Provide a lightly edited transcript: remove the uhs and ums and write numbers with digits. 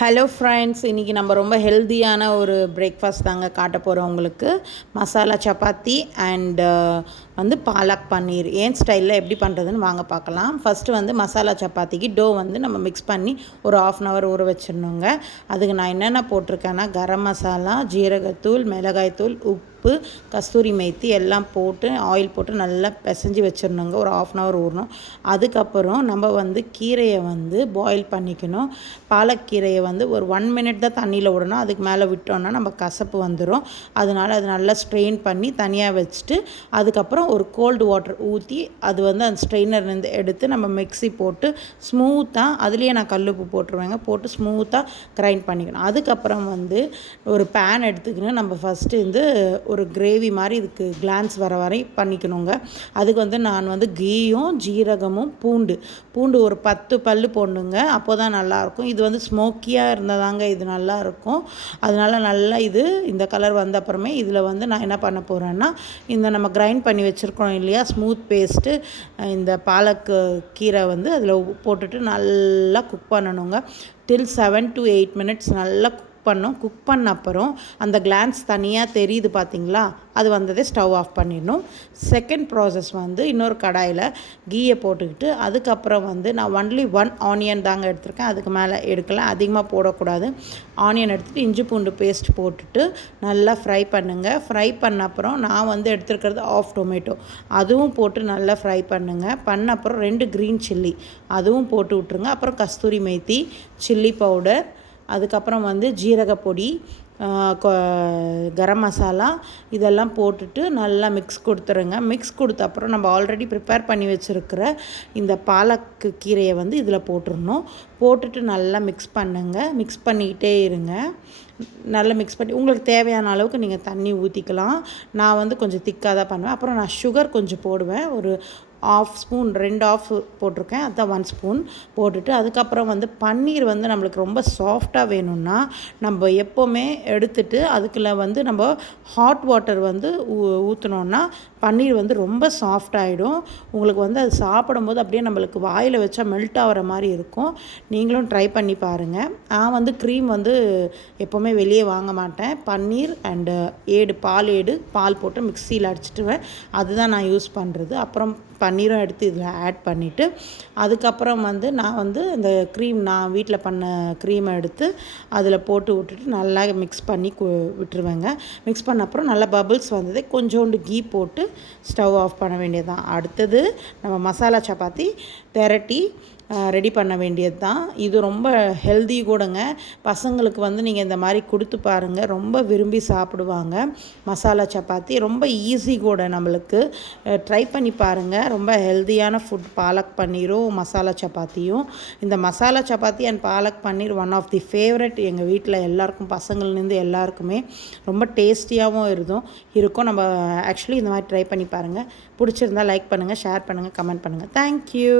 Hello friends, இன்றைக்கி நம்ம ரொம்ப ஹெல்த்தியான ஒரு பிரேக்ஃபாஸ்ட் தாங்க காட்ட போகிறோம் உங்களுக்கு. மசாலா சப்பாத்தி அண்டு பாலக் பன்னீர் ஏன் ஸ்டைலில் எப்படி பண்ணுறதுன்னு வாங்க பார்க்கலாம். ஃபஸ்ட்டு மசாலா சப்பாத்திக்கு டோ நம்ம மிக்ஸ் பண்ணி ஒரு 1/2 hour ஊற வச்சிடணுங்க. அதுக்கு நான் என்னென்ன போட்டிருக்கேன்னா, கரம் மசாலா, ஜீரகத்தூள், மிளகாய்த்தூள், உப்பு, கஸ்தூரி மேத்தி எல்லாம் போட்டு ஆயில் போட்டு நல்லா பிசைஞ்சு வச்சிடணுங்க. ஒரு 1/2 hour ஊறணும். அதுக்கப்புறம் நம்ம கீரையை பாயில் பண்ணிக்கணும். பாலக்கீரையை ஒரு 1 minute தான் தண்ணியில் விடணும். அதுக்கு மேலே விட்டோன்னா நம்ம கசப்பு வந்துடும். அதனால் அது நல்லா ஸ்ட்ரெயின் பண்ணி தனியாக வச்சுட்டு, அதுக்கப்புறம் ஒரு கோல்டு வாட்டர் ஊற்றி அது அந்த ஸ்ட்ரெயினர்லேருந்து எடுத்து நம்ம மிக்ஸி போட்டு ஸ்மூத்தாக, அதுலேயே நான் கல்லுப்பு போட்டுருவேங்க, போட்டு ஸ்மூத்தாக கிரைண்ட் பண்ணிக்கணும். அதுக்கப்புறம் ஒரு பேன் எடுத்துக்கணும். நம்ம ஃபஸ்ட்டு ஒரு கிரேவி மாதிரி இதுக்கு கிளான்ஸ் வர வரை பண்ணிக்கணுங்க. அதுக்கு நான் கீயும் ஜீரகமும் பூண்டு ஒரு 10 பல்லு போடணுங்க. அப்போ தான் நல்லாயிருக்கும். இது ஸ்மோக்கியாக இருந்தாதாங்க இது நல்லாயிருக்கும். அதனால் நல்லா இந்த கலர் வந்த அப்புறமே இதில் நான் என்ன பண்ண போகிறேன்னா, நம்ம கிரைண்ட் பண்ணி வச்சுருக்கோம் இல்லையா ஸ்மூத் பேஸ்ட்டு, இந்த பாலக்கு கீரை அதில் போட்டுட்டு நல்லா குக் பண்ணணுங்க. டில் 7 to 8 minutes நல்லா குக் பண்ண அப்புறம் அந்த கிளான்ஸ் தனியாக தெரியுது பார்த்தீங்களா, அது வந்ததே ஸ்டவ் ஆஃப் பண்ணிடணும். செகண்ட் ப்ராசஸ் இன்னொரு கடாயில் கீயை போட்டுக்கிட்டு, அதுக்கப்புறம் நான் ஒன்லி 1 ஆனியன் தாங்க எடுத்திருக்கேன். அதுக்கு மேலே எடுக்கல, அதிகமாக போடக்கூடாது. ஆனியன் எடுத்துகிட்டு இஞ்சி பூண்டு பேஸ்ட் போட்டுட்டு நல்லா ஃப்ரை பண்ணுங்கள். ஃப்ரை பண்ண அப்புறம் நான் எடுத்துருக்கிறது 1/2 டொமேட்டோ, அதுவும் போட்டு நல்லா ஃப்ரை பண்ணுங்கள். பண்ண அப்புறம் 2 க்ரீன் சில்லி அதுவும் போட்டு விட்ருங்க. அப்புறம் கஸ்தூரி மேத்தி, சில்லி பவுடர், அதுக்கப்புறம் ஜீரக பொடி, கரம் மசாலா இதெல்லாம் போட்டுட்டு நல்லா மிக்ஸ் கொடுத்துருங்க. மிக்ஸ் கொடுத்த அப்புறம் நம்ம ஆல்ரெடி ப்ரிப்பேர் பண்ணி வச்சுருக்கிற இந்த பாலக்கு கீரையை இதில் போட்டுடணும். போட்டுட்டு நல்லா மிக்ஸ் பண்ணுங்கள். மிக்ஸ் பண்ணிக்கிட்டே இருங்க. நல்லா மிக்ஸ் பண்ணி உங்களுக்கு தேவையான அளவுக்கு நீங்கள் தண்ணி ஊற்றிக்கலாம். நான் கொஞ்சம் திக்காக தான் பண்ணுவேன். அப்புறம் நான் சுகர் கொஞ்சம் போடுவேன். ஒரு 1/2 ஸ்பூன், 2 ஆஃப் போட்டிருக்கேன். அதுதான் 1 ஸ்பூன் போட்டுட்டு, அதுக்கப்புறம் பன்னீர் நம்மளுக்கு ரொம்ப சாஃப்டாக வேணும்னா நம்ம எப்போவுமே எடுத்துட்டு அதுக்குள்ளே நம்ம ஹாட் வாட்டர் ஊற்றினோன்னா பன்னீர் ரொம்ப சாஃப்டாகிடும். உங்களுக்கு அது சாப்பிடும்போது அப்படியே நம்மளுக்கு வாயில் வச்சா மெல்ட் ஆகிற மாதிரி இருக்கும். நீங்களும் ட்ரை பண்ணி பாருங்கள். நான் க்ரீம் எப்போவுமே வெளியே வாங்க மாட்டேன். பன்னீர் அண்டு பால் போட்டு மிக்சியில் அடிச்சிட்டுவேன். அதுதான் நான் யூஸ் பண்ணுறது. அப்புறம் பன்னீரும் எடுத்து இதில் ஆட் பண்ணிவிட்டு, அதுக்கப்புறம் நான் இந்த க்ரீம் நான் வீட்டில் பண்ண க்ரீமை எடுத்து அதில் போட்டு விட்டுட்டு நல்லா மிக்ஸ் பண்ணி விட்டுருவேங்க. மிக்ஸ் பண்ண அப்புறம் நல்லா பபிள்ஸ் வந்ததே கொஞ்சோண்டு கீ போட்டு ஸ்டவ் ஆஃப் பண்ண வேண்டியது தான். அடுத்தது நம்ம மசாலா சப்பாத்தி திரட்டி ரெடி பண்ண வேண்டியது தான். இது ரொம்ப ஹெல்தி கூடங்க. பசங்களுக்கு நீங்கள் இந்த மாதிரி கொடுத்து பாருங்கள், ரொம்ப விரும்பி சாப்பிடுவாங்க. மசாலா சப்பாத்தி ரொம்ப ஈஸி கூட, நம்மளுக்கு ட்ரை பண்ணி பாருங்கள். ரொம்ப ஹெல்தியான ஃபுட் பாலக் பன்னீரும் மசாலா சப்பாத்தியும். இந்த masala chapati and palak paneer one of the favourite எங்கள் வீட்டில் எல்லாருக்கும், பசங்கள்லேருந்து எல்லாருக்குமே ரொம்ப டேஸ்டியாகவும் இருக்கும். நம்ம ஆக்சுவலி இந்த மாதிரி ட்ரை பண்ணி பாருங்கள். பிடிச்சிருந்தால் லைக் பண்ணுங்கள், ஷேர் பண்ணுங்கள், கமெண்ட் பண்ணுங்கள். தேங்க்யூ.